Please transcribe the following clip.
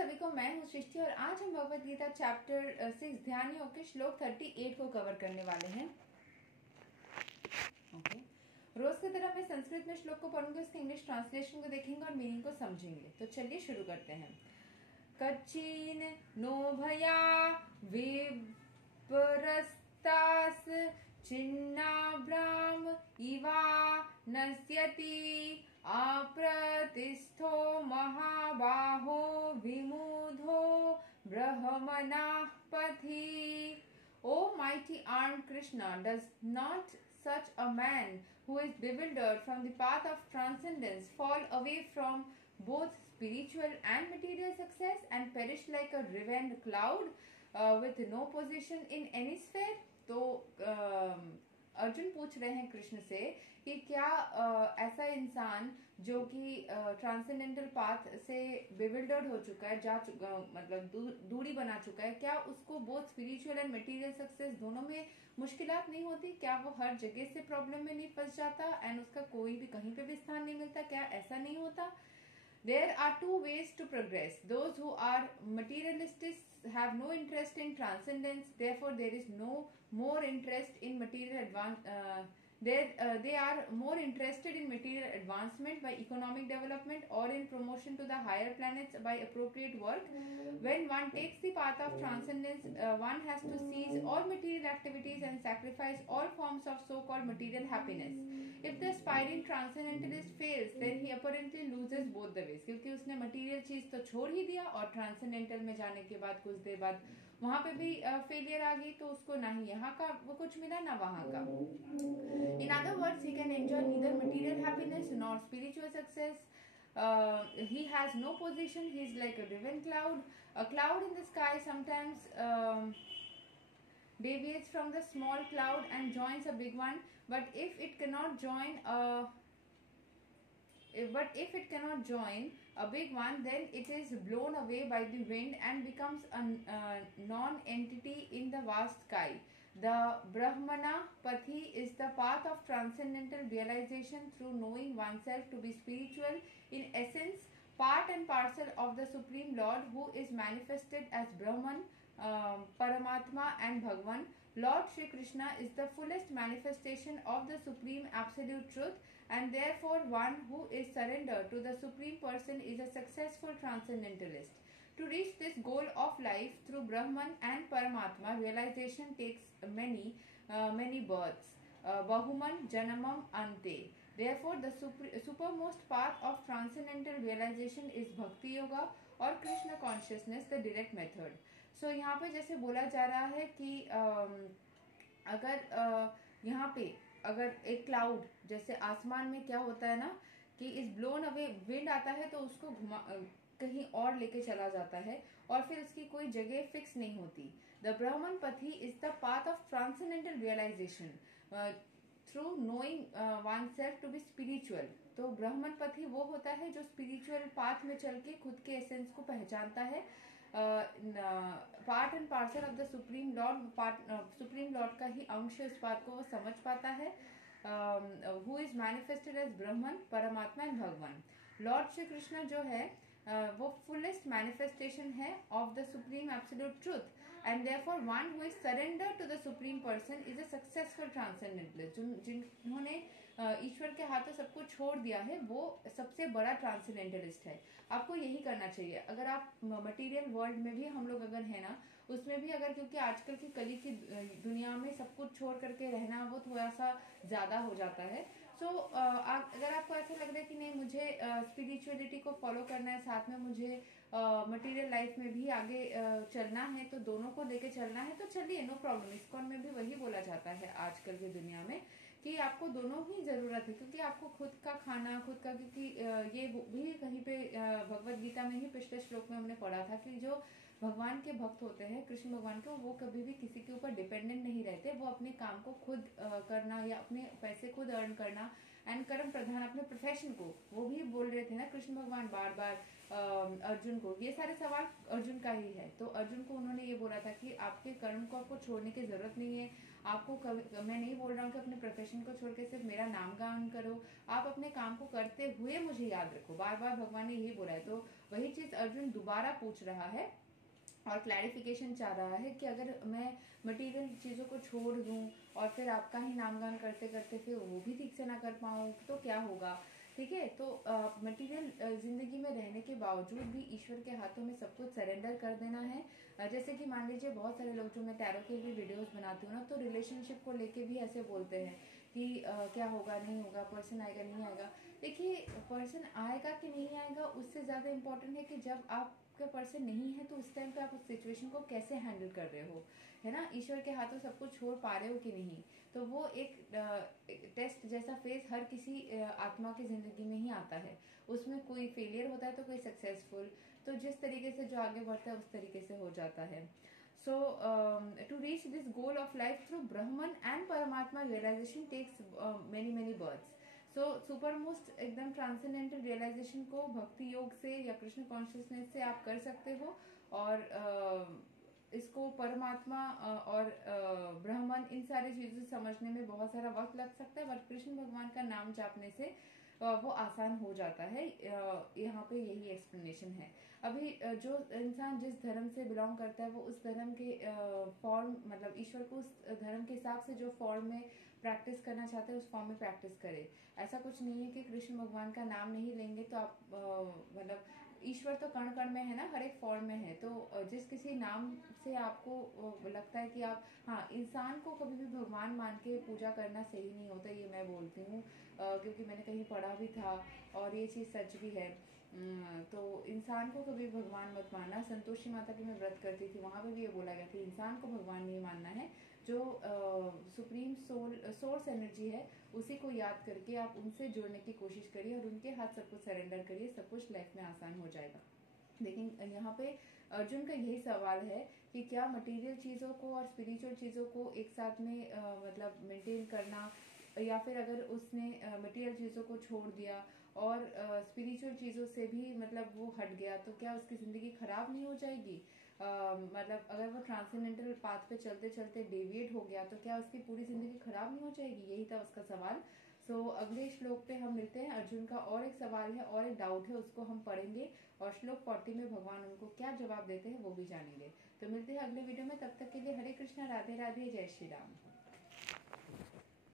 सभी को, मैं हूँ सृष्टि और आज हम भगवत गीता चैप्टर 6 ध्यान योग के श्लोक 38 को कवर करने वाले हैं। ओके, रोज की तरह मैं संस्कृत में श्लोक को पढ़ूंगी, उसके इंग्लिश ट्रांसलेशन को देखेंगे और मीनिंग को समझेंगे। तो चलिए शुरू करते हैं। कच्चिन नो भया विपरस्तास छिन्नाभ्राम इवा नश्यति अप्रतिष्ठो महाबाहो विमुधो ब्रह्मणः पथि। O mighty armed Krishna, does not such a man who is bewildered from the path of transcendence fall away from both spiritual and material success and perish like a riven cloud with no position in any sphere? तो अर्जुन पूछ रहे हैं कृष्ण से कि क्या ऐसा इंसान जो कि ट्रांसेंडेंटल पाथ से बेविल्डर्ड हो चुका है, मतलब दूरी बना चुका है, क्या उसको both spiritual and material success दोनों में मुश्किलात नहीं होती? क्या वो हर जगह से प्रॉब्लम में नहीं फंस जाता एंड उसका कोई भी कहीं पे भी स्थान नहीं मिलता? क्या ऐसा नहीं होता? There are two ways to progress. Those who are materialists have no interest in transcendence. Therefore, there is no more interest in material they are more interested in material advancement by economic development or in promotion to the higher planets by appropriate work. When one takes the path of transcendence, one has to cease all material activities and sacrifice all forms of so-called material happiness. If the aspiring transcendentalist fails, then he apparently loses both the ways. क्योंकि उसने material चीज तो छोड़ ही दिया और transcendental में जाने के बाद कुछ देर बाद वहां पे भी फेलियर आ गई, तो उसको ना ही यहाँ का वो कुछ मिला ना वहां का। In other words, he can enjoy neither material happiness nor spiritual success. He has no position. He is like a driven cloud. A cloud in the sky sometimes deviates from the small cloud and joins a big one. But if it cannot join a big one, then it is blown away by the wind and becomes a non-entity in the vast sky. The Brahmana Pathi is the path of transcendental realization through knowing oneself to be spiritual, in essence, part and parcel of the Supreme Lord, who is manifested as Brahman, Paramatma and Bhagwan. Lord Shri Krishna is the fullest manifestation of the Supreme Absolute Truth, and therefore one who is surrendered to the Supreme Person is a successful transcendentalist. To reach this goal of life through Brahman and Paramatma, realization takes many births. Bahuman Janamam Ante. Therefore, the supermost path of transcendental realization is Bhakti Yoga और Krishna consciousness, the direct method. So यहाँ पे जैसे बोला जा रहा है कि अगर यहाँ पे अगर एक क्लाउड, जैसे आसमान में क्या होता है ना कि इस ब्लोन अवे विंड आता है तो उसको घुमा कहीं और लेके चला जाता है और फिर उसकी कोई जगह फिक्स नहीं होती। द ब्राह्मण पथि is the path of transcendental realization through knowing one self to be spiritual. तो ब्राह्मण पथि वो होता है जो स्पिरिचुअल पाथ में चल के खुद के एसेंस को पहचानता है, part and parcel of the supreme Lord, supreme Lord का ही अंश इस बात को वो समझ पाता है, who is manifested as Brahman, Paramatma and Bhagavan. Lord Shri Krishna जो है वो फुलेस्ट मैनिफेस्टेशन है of the supreme absolute truth, and therefore one who is surrender to the supreme person is a successful transcendentalist. जिन्होंने ईश्वर के हाथों सब कुछ छोड़ दिया है वो सबसे बड़ा ट्रांसेंडेंटलिस्ट है। आपको यही करना चाहिए। अगर आप मटेरियल वर्ल्ड में भी हम लोग अगर है ना, उसमें भी अगर, क्योंकि आजकल की कली की दुनिया में सब कुछ छोड़ करके रहना वो थोड़ा सा ज्यादा हो जाता है। सो अगर आपको ऐसा लग रहा है कि नहीं मुझे स्पिरिचुअलिटी को फॉलो करना है, साथ में मुझे मटेरियल लाइफ में भी आगे चलना है, तो दोनों को लेके चलना है, तो चलिए, नो प्रॉब्लम। इस्कॉन में भी वही बोला जाता है आजकल की दुनिया में कि आपको दोनों ही जरूरत है, क्योंकि आपको खुद का खाना खुद का, क्योंकि ये भी कहीं पे भगवत गीता में ही पिछले श्लोक में हमने पढ़ा था कि जो भगवान के भक्त होते हैं, कृष्ण भगवान के, वो कभी भी किसी के ऊपर डिपेंडेंट नहीं रहते। वो अपने काम को खुद करना या अपने पैसे खुद अर्न करना एंड कर्म प्रधान अपने प्रोफेशन को, वो भी बोल रहे थे ना कृष्ण भगवान बार बार अर्जुन को। ये सारे सवाल अर्जुन का ही है। तो अर्जुन को उन्होंने ये बोला था कि आपके कर्म को आपको छोड़ने की जरूरत नहीं है। आपको मैं नहीं बोल रहा हूँ कि अपने प्रोफेशन को छोड़ के सिर्फ मेरा नाम गान करो, आप अपने काम को करते हुए मुझे याद रखो। बार बार भगवान ने यही बोला है। तो वही चीज अर्जुन दोबारा पूछ रहा है और क्लैरिफिकेशन चाह रहा है कि अगर मैं मटेरियल चीज़ों को छोड़ दूं और फिर आपका ही नामगान करते करते फिर वो भी ठीक से ना कर पाऊँ तो क्या होगा। ठीक है, तो मटेरियल जिंदगी में रहने के बावजूद भी ईश्वर के हाथों में सब कुछ सरेंडर कर देना है। जैसे कि मान लीजिए बहुत सारे लोग, जो मैं टैरो के भी वीडियोस बनाती हूँ ना, तो रिलेशनशिप को लेके भी ऐसे बोलते हैं कि क्या होगा नहीं होगा, पर्सन आएगा नहीं आएगा। देखिए, पर्सन आएगा कि नहीं आएगा उससे ज़्यादा इम्पोर्टेंट है कि जब आपका पर्सन नहीं है तो उस टाइम पे आप उस सिचुएशन को कैसे हैंडल कर रहे हो, है ना। ईश्वर के हाथों सब कुछ छोड़ पा रहे हो कि नहीं। तो वो एक टेस्ट जैसा फेज हर किसी आत्मा की जिंदगी में ही आता है। उसमें कोई फेलियर होता है तो कोई सक्सेसफुल। तो जिस तरीके से जो आगे बढ़ता है उस तरीके से हो जाता है। So to reach this goal of life through Brahman and Paramatma realization takes many births. So supermost एकदम ट्रांसेंडेंटल रियलाइजेशन को भक्ति योग से या कृष्ण कॉन्शियसनेस से आप कर सकते हो। और इसको परमात्मा और ब्राह्मण, इन सारी चीजें समझने में बहुत सारा वक्त लग सकता है, बट कृष्ण भगवान का नाम जापने से वो आसान हो जाता है। यहाँ पे यही एक्सप्लेनेशन है। अभी जो इंसान जिस धर्म से बिलोंग करता है वो उस धर्म के फॉर्म, मतलब ईश्वर को उस धर्म के हिसाब से जो फॉर्म में प्रैक्टिस करना चाहते हैं उस फॉर्म में प्रैक्टिस करे। ऐसा कुछ नहीं है कि कृष्ण भगवान का नाम नहीं लेंगे तो आप मतलब ईश्वर तो कण कण में है ना, हर एक फॉर्म में है। तो जिस किसी नाम से आपको लगता है कि आप, हाँ, इंसान को कभी भी भगवान मान के पूजा करना सही नहीं होता, ये मैं बोलती हूँ क्योंकि मैंने कहीं पढ़ा भी था और ये चीज़ सच भी है। तो इंसान को कभी भगवान मत मानना। संतोषी माता की मैं व्रत करती थी, वहाँ पे भी ये बोला गया कि इंसान को भगवान नहीं मानना है। जो सुप्रीम सोर्स एनर्जी है उसी को याद करके आप उनसे जुड़ने की कोशिश करिए और उनके हाथ सब कुछ सरेंडर करिए, सब कुछ लाइफ में आसान हो जाएगा। लेकिन यहाँ पे अर्जुन का यही सवाल है कि क्या मटेरियल चीज़ों को और स्पिरिचुअल चीज़ों को एक साथ में मतलब मेंटेन करना, या फिर अगर उसने मटेरियल चीज़ों को छोड़ दिया और स्पिरिचुअल चीज़ों से भी मतलब वो हट गया तो क्या उसकी ज़िंदगी खराब नहीं हो जाएगी। मतलब अगर वो ट्रांसेंडेंटल पाथ पे चलते चलते डेविएट हो गया तो क्या उसकी पूरी ज़िंदगी खराब नहीं हो जाएगी। यही था उसका सवाल। सो अगले श्लोक पे हम मिलते हैं। अर्जुन का और एक सवाल है और एक डाउट है, उसको हम पढ़ेंगे और श्लोक 40 में भगवान उनको क्या जवाब देते हैं वो भी जानेंगे। तो मिलते हैं अगले वीडियो में, तब तक के लिए हरे कृष्णा, राधे राधे, जय श्री राम।